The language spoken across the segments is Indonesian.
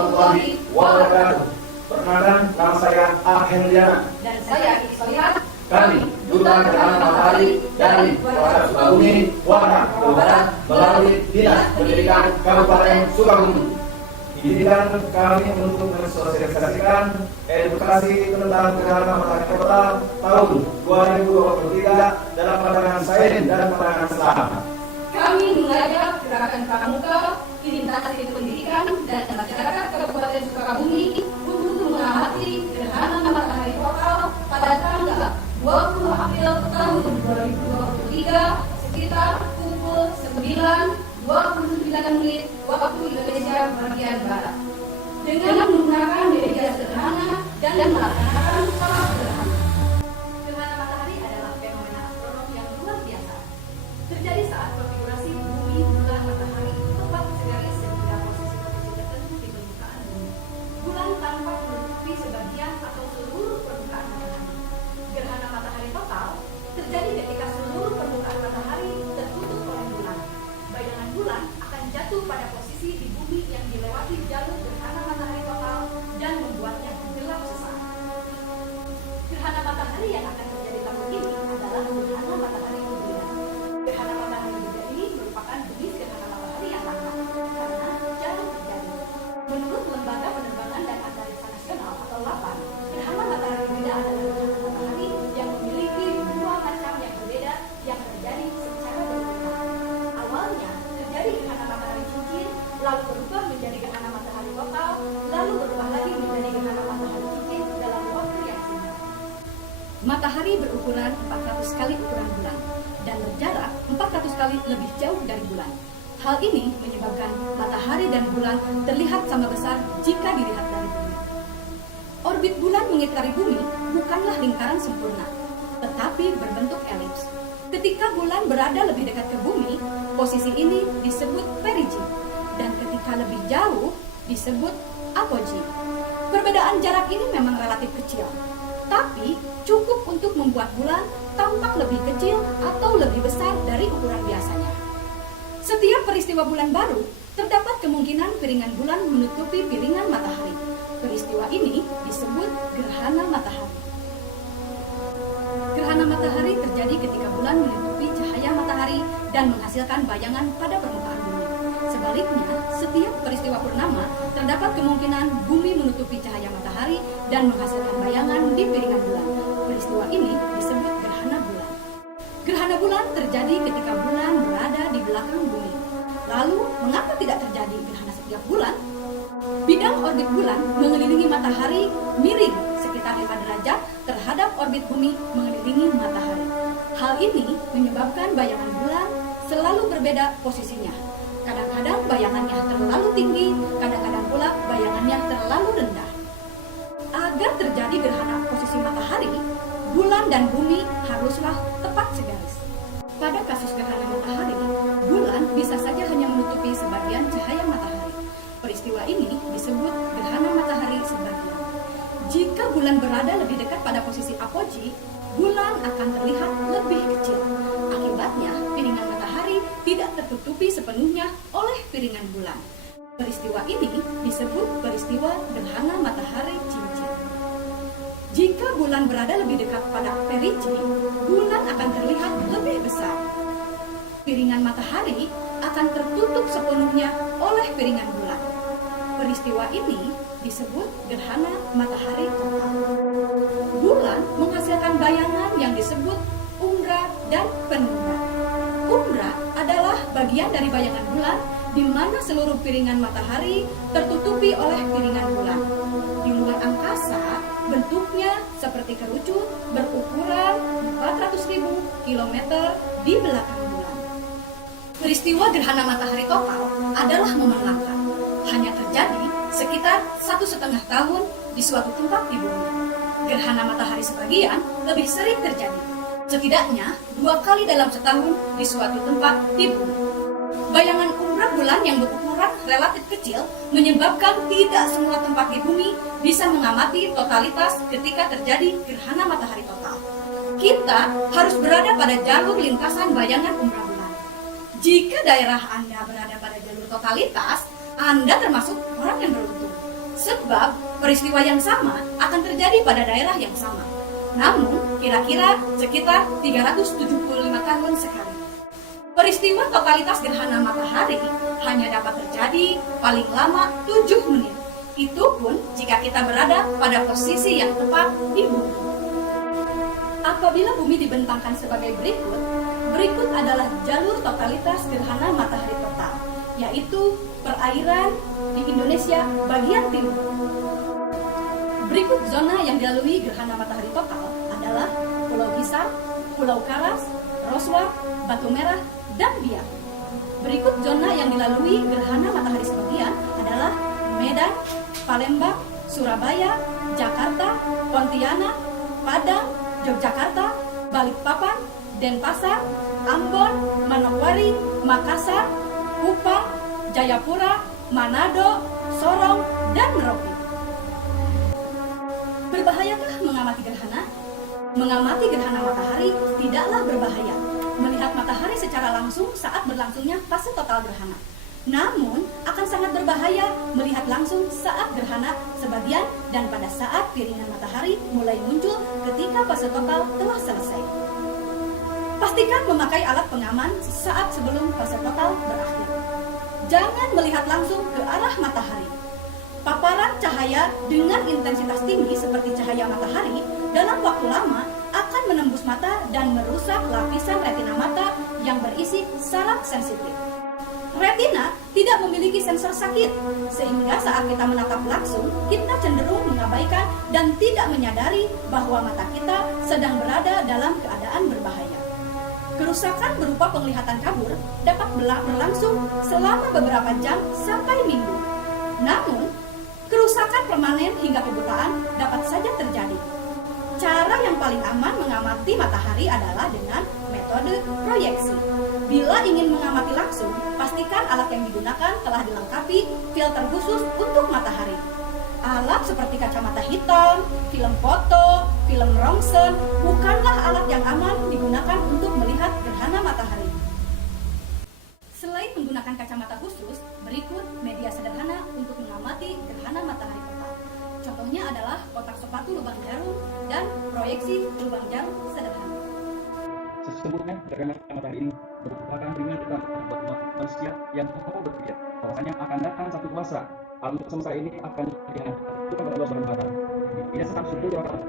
warahmatullahi wabarakatuh. Perkenalkan, nama saya Ahendriana. Dan saya Islihat. Kami Duta Gerhana Matahari dari Kota Sukabumi, Warna Jawa Barat melalui Dinas Pendidikan Kabupaten Sukabumi. Izinkan kami untuk mensosialisasikan edukasi tentang gerhana matahari total tahun 2023 dalam pandangan sains dan pandangan selama. Kami mengajak gerakan pramuka, instansi pendidikan dan masyarakat Kabupaten Sukabumi untuk mengamati gerhana matahari total pada tanggal 20 April tahun 2023 sekitar pukul 9.29 waktu Indonesia bagian Barat dengan menggunakan media sederhana dan melaksanakan sholat gerhana. Gerhana matahari adalah fenomena astronomi yang luar biasa. Terjadi saat konfigurasi bumi, bulan, matahari tepat segaris sehingga posisi-posisi tertentu di permukaan bumi. Bulan tampak menutupi sebagian atau seluruh permukaan matahari. Gerhana matahari total terjadi ketika seluruh permukaan matahari tertutup oleh bulan. Bayangan bulan akan jatuh pada posisi di bumi yang dilewati jalur gerhana matahari total dan membuatnya gelap sesaat. Gerhana matahari yang akan terjadi tahun ini adalah gerhana matahari hibrida. Gerhana matahari hibrida ini merupakan jenis gerhana matahari yang langka karena jarang terjadi. Menurut Lembaga Penerbangan dan Antariksa Nasional atau LAPAN, gerhana matahari hibrida adalah gerhana matahari yang memiliki dua macam yang berbeda yang terjadi secara berurutan. Awalnya terjadi gerhana matahari cincin, lalu berubah menjadi gerhana matahari total, lalu berubah lagi menjadi gerhana matahari cincin dalam waktu yang singkat. Matahari berukuran 400 kali ukuran bulan dan berjarak 400 kali lebih jauh dari bulan. Hal ini menyebabkan matahari dan bulan terlihat sama besar jika dilihat dari bumi. Orbit bulan mengitari bumi bukanlah lingkaran sempurna, tetapi berbentuk elips. Ketika bulan berada lebih dekat ke bumi, posisi ini disebut perigee, dan ketika lebih jauh disebut apogee. Perbedaan jarak ini memang relatif kecil, tapi cukup untuk membuat bulan tampak lebih kecil atau lebih besar dari ukuran biasanya. Setiap peristiwa bulan baru, terdapat kemungkinan piringan bulan menutupi piringan matahari. Peristiwa ini disebut gerhana matahari. Gerhana matahari terjadi ketika bulan menutupi cahaya matahari dan menghasilkan bayangan pada permukaan bumi. Sebaliknya, setiap peristiwa purnama terdapat kemungkinan bumi menutupi cahaya matahari dan menghasilkan bayangan di piringan bulan. Peristiwa ini disebut gerhana bulan. Gerhana bulan terjadi ketika bulan berada di belakang bumi. Lalu, mengapa tidak terjadi gerhana setiap bulan? Bidang orbit bulan mengelilingi matahari miring sekitar 5 derajat terhadap orbit bumi mengelilingi matahari. Hal ini menyebabkan bayangan bulan selalu berbeda posisinya. Kadang-kadang bayangannya terlalu tinggi, kadang-kadang pula bayangannya terlalu rendah. Agar terjadi gerhana posisi matahari, bulan dan bumi haruslah tepat segaris. Pada kasus gerhana matahari, bulan bisa saja hanya menutupi sebagian cahaya matahari. Peristiwa ini disebut gerhana matahari sebagian. Jika bulan berada lebih dekat pada posisi apogee, bulan akan terlihat lebih kecil. Akibatnya, piringan matahari tidak tertutupi sepenuhnya oleh piringan bulan. Peristiwa ini disebut peristiwa gerhana matahari cincin. Jika bulan berada lebih dekat pada perigee, bulan akan terlihat lebih besar. Piringan matahari akan tertutup sepenuhnya oleh piringan bulan. Peristiwa ini disebut gerhana matahari total. Bulan menghasilkan bayangan yang disebut umbra dan penumbra. Umbra adalah bagian dari bayangan bulan di mana seluruh piringan matahari tertutupi oleh piringan bulan. Di luar angkasa, bentuknya seperti kerucut berukuran 400.000 km di belakang bulan. Peristiwa gerhana matahari total adalah momen langka. Hanya terjadi sekitar 1,5 tahun di suatu tempat di bumi. Gerhana matahari sebagian lebih sering terjadi, setidaknya 2 kali dalam setahun di suatu tempat di bumi. Bayangan umbra bulan yang berukuran relatif kecil menyebabkan tidak semua tempat di bumi bisa mengamati totalitas ketika terjadi gerhana matahari total. Kita harus berada pada jalur lintasan bayangan umbra bulan. Jika daerah Anda berada pada jalur totalitas, Anda termasuk orang yang beruntung. Sebab peristiwa yang sama akan terjadi pada daerah yang sama. Namun, kira-kira sekitar 375 tahun sekali. Peristiwa totalitas gerhana matahari hanya dapat terjadi paling lama 7 menit. Itu pun jika kita berada pada posisi yang tepat di bumi. Apabila bumi dibentangkan sebagai berikut adalah jalur totalitas gerhana matahari total, yaitu perairan di Indonesia bagian timur. Berikut zona yang dilalui gerhana matahari total adalah Pulau Gisar, Pulau Karas, Roswar, Batu Merah, dan Biak. Berikut zona yang dilalui gerhana matahari sebagian adalah Medan, Palembang, Surabaya, Jakarta, Pontianak, Padang, Yogyakarta, Balikpapan, Denpasar, Ambon, Manokwari, Makassar, Kupang, Jayapura, Manado, Sorong, dan Merauke. Berbahayakah mengamati gerhana? Mengamati gerhana matahari tidaklah berbahaya melihat matahari secara langsung saat berlangsungnya fase total gerhana. Namun, akan sangat berbahaya melihat langsung saat gerhana sebagian dan pada saat piringan matahari mulai muncul ketika fase total telah selesai. Pastikan memakai alat pengaman saat sebelum fase total berakhir. Jangan melihat langsung ke arah matahari. Paparan cahaya dengan intensitas tinggi seperti cahaya matahari dalam waktu lama akan menembus mata dan merusak lapisan retina mata yang berisi saraf sensitif. Retina tidak memiliki sensor sakit, sehingga saat kita menatap langsung, kita cenderung mengabaikan dan tidak menyadari bahwa mata kita sedang berada dalam keadaan berbahaya. Kerusakan berupa penglihatan kabur dapat berlangsung selama beberapa jam sampai minggu. Namun, kerusakan permanen hingga kebutaan dapat saja terjadi. Cara yang paling aman mengamati matahari adalah dengan metode proyeksi. Bila ingin mengamati langsung, pastikan alat yang digunakan telah dilengkapi filter khusus untuk matahari. Alat seperti kacamata hitam, film foto, film rongsen bukanlah alat yang aman digunakan untuk melihat gerhana matahari. Selain menggunakan kacamata khusus, berikut media sederhana untuk mengamati gerhana matahari total. Contohnya adalah kotak sepatu lubang jarum dan proyeksi lubang jarum sederhana. Sesungguhnya gerhana matahari ini merupakan peringatan buat umat manusia yang mau berpikir bahwasanya akan datang satu masa alam semesta ini akan dihancurkan oleh Allah Subhanahu wa taala. Ia sedang sudah orang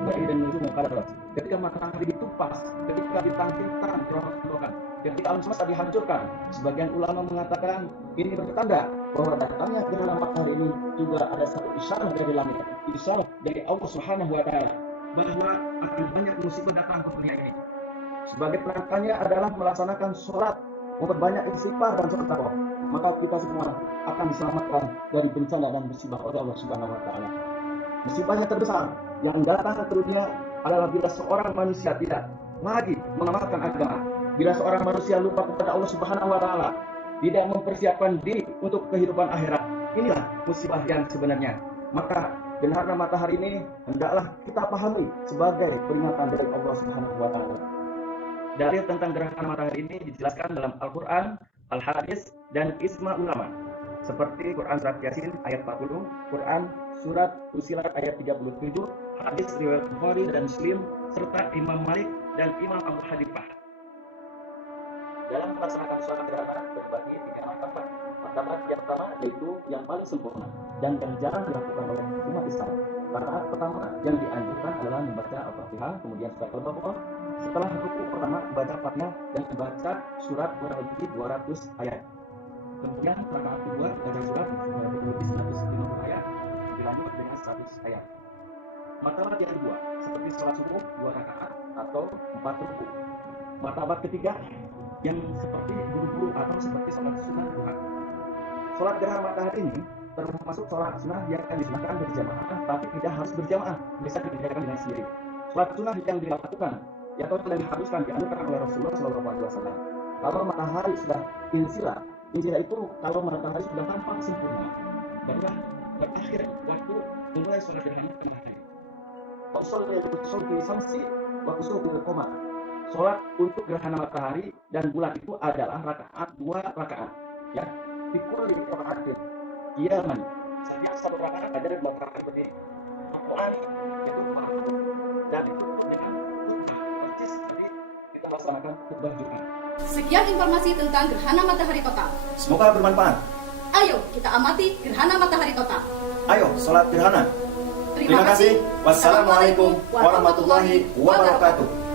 baik dan menuju mengkadarat. Ketika matahari ditupas, ketika ditangkitkan roh-rohan, ketika alam semesta dihancurkan, sebagian ulama mengatakan ini bertanda bahwa datangnya gerhana matahari ini juga ada satu isyarat dari langit, isyarat dari Allah Subhanahu wa taala bahwa akan banyak musibah datang ke dunia ini. Sebagai penantangnya adalah melaksanakan sholat, memperbanyak istighfar dan sedekah, maka kita semua akan diselamatkan dari bencana dan musibah oleh Allah Subhanahu wa taala. Musibah yang terbesar yang datang ke dunia adalah bila seorang manusia tidak lagi mengamalkan agama, bila seorang manusia lupa kepada Allah Subhanahu wa taala, tidak mempersiapkan diri untuk kehidupan akhirat. Inilah musibah yang sebenarnya. Maka gerhana matahari ini hendaklah kita pahami sebagai peringatan dari Allah Subhanahu wa taala. Dalil tentang gerhana matahari ini dijelaskan dalam Al-Quran, Al-Hadis, dan Ijma' ulama. Seperti Quran Surat Yasin ayat 40, Quran Surat Fussilat ayat 37, Hadis riwayat Bukhari dan Muslim, serta Imam Malik dan Imam Abu Hanifah. Dalam melaksanakan sholat gerhana berbagi tiga martabat. Martabat yang pertama yaitu yang paling sempurna dan yang jarang dilakukan oleh umat Islam. Rakaat pertama yang dianjurkan adalah membaca Al-Fatihah, kemudian surat Al-Baqarah. Setelah rukuk pertama baca Fatihah dan membaca surat kurang lebih 200 ayat. Kemudian rakaat kedua baca surat kurang lebih 150 ayat, dilanjut dengan 100 ayat. Martabat yang kedua seperti sholat subuh 2 rakaat atau 4 rukuk. Martabat ketiga yang seperti buru-buru atau seperti sholat sunnah duha. Sholat gerhana matahari ini termasuk sholat sunnah yang akan disunahkan berjamaah, tapi tidak harus berjamaah, bisa dikerjakan dengan sendiri. Sholat sunnah yang dilakukan atau yang diharuskan dianjurkan oleh Rasulullah SAW. Kalau matahari sudah insilah itu kalau matahari sudah tampak sempurna dan berakhir waktu mulai sholat gerhana matahari. Sholat untuk gerhana matahari dan bulan itu adalah rakaat 2 rakaat. Ya, fikul rakaat qiyaman Setiap satu rakaat ada 2 rakaat seperti Al-Quran itu dan ditutup dengan khutbah. Persis tadi kita laksanakan khutbah Jumat. Sekian informasi tentang gerhana matahari total. Semoga bermanfaat. Ayo kita amati gerhana matahari total. Ayo sholat gerhana. Terima kasih. Wassalamualaikum warahmatullahi wabarakatuh.